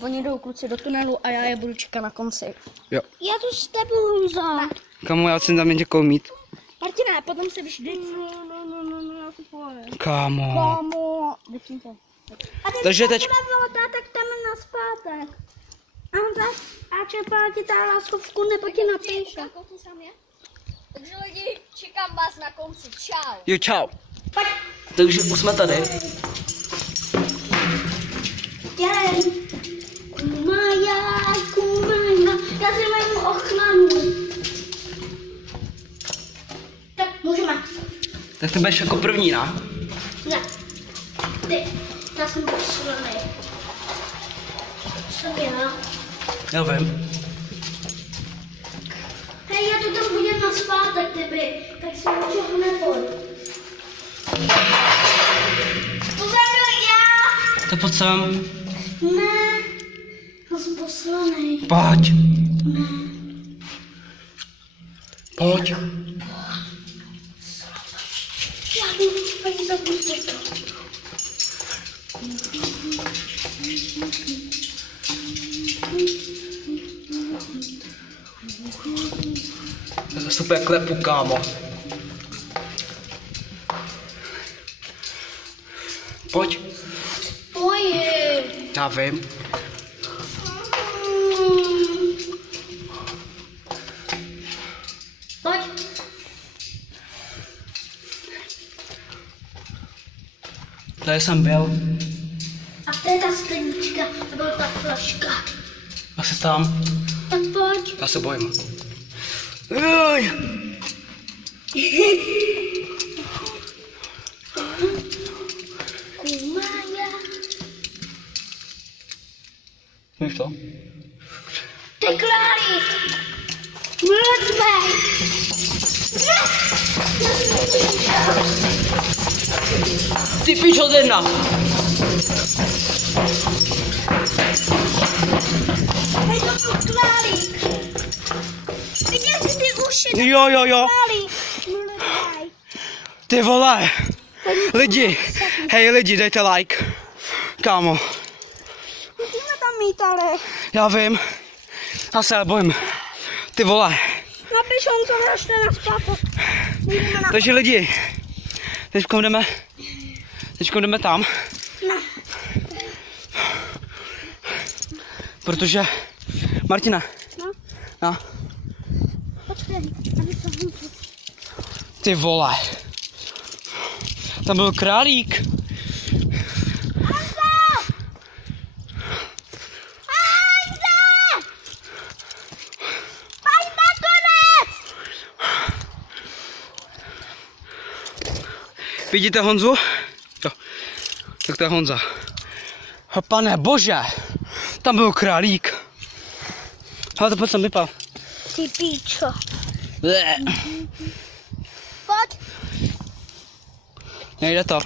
oni jdou kluci do tunelu a já je budu čekat na konci. Jo. Já tu s tebou, Honza. Kamu, já jsem tam jen někoho mít. Martina, potom se víš vždyť. No, já to povím. Kámo. Kámo, vypni to. A teď Takže teď... tak jdeme na zpátek. A čepá ti ta láskovku, nebo ti napíše. Takže lidi, čekám vás na konci. Čau. Jo, čau. Takže už jsme tady. Jej. Kumaja. Já si mám ochranu. Tak, můžeme. Tak ty budeš jako první, ne? Ne. Ty, já jsem posranej. Jsem já. Já vím. Hej, já to tam budem na zpátek, tyby. Tak si můžu neboj. To jsem byl já. To pojď sem. Ne. Já jsem posranej. Pojď. Ne. Pojď. Já jdu paní zapustit. Já to super klepu, kámo. Pojď. Pojď. Já vím. Pojď. Tady jsem byl. A to je ta sklenička, nebo ta flaška. Já se tam. Tak pojď. Já se bojím. Uj. Kumaja. Víš to? Ty králík. Mlčmej. Ty pičo, jedna. Hej, to byl králík. Viděl jsi ty uši? Jo. Králík. Mlčmej. Ty vole. Lidi. Hej lidi, dejte like. Kámo. Musíme tam mít, ale. Já vím. Já se bojím. Ty vole. Napiš on, co vražte na zpátek. Takže lidi. Teďko jdeme tam. Ne. Protože... Martina. No. No. Počkej, aby to hnutí. Ty vole. Tam byl králík. Honza! Honza! Pojď na konec! Vidíte Honzu? Jo. Tak to je Honza. A pane bože. Tam byl králík. Ale to pojď sem vypal. Ty píčo. Bleh. Pojď. Nejde to.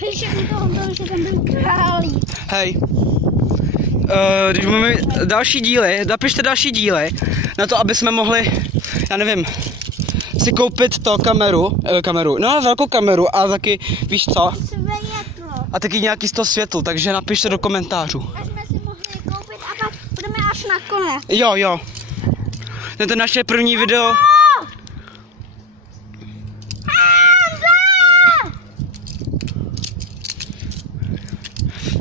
Hej, všechny to Honza, že tam byl králík. Hej. Když máme další díly, napište další díly na to, aby jsme mohli, já nevím, si koupit to kameru, no velkou kameru a taky, víš co, Světlo. a taky nějaký z toho světl, takže napište do komentářů. A jsme si mohli koupit a pak budeme až na konec. Jo. To je naše první video.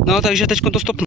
No, takže teďko to stopnu.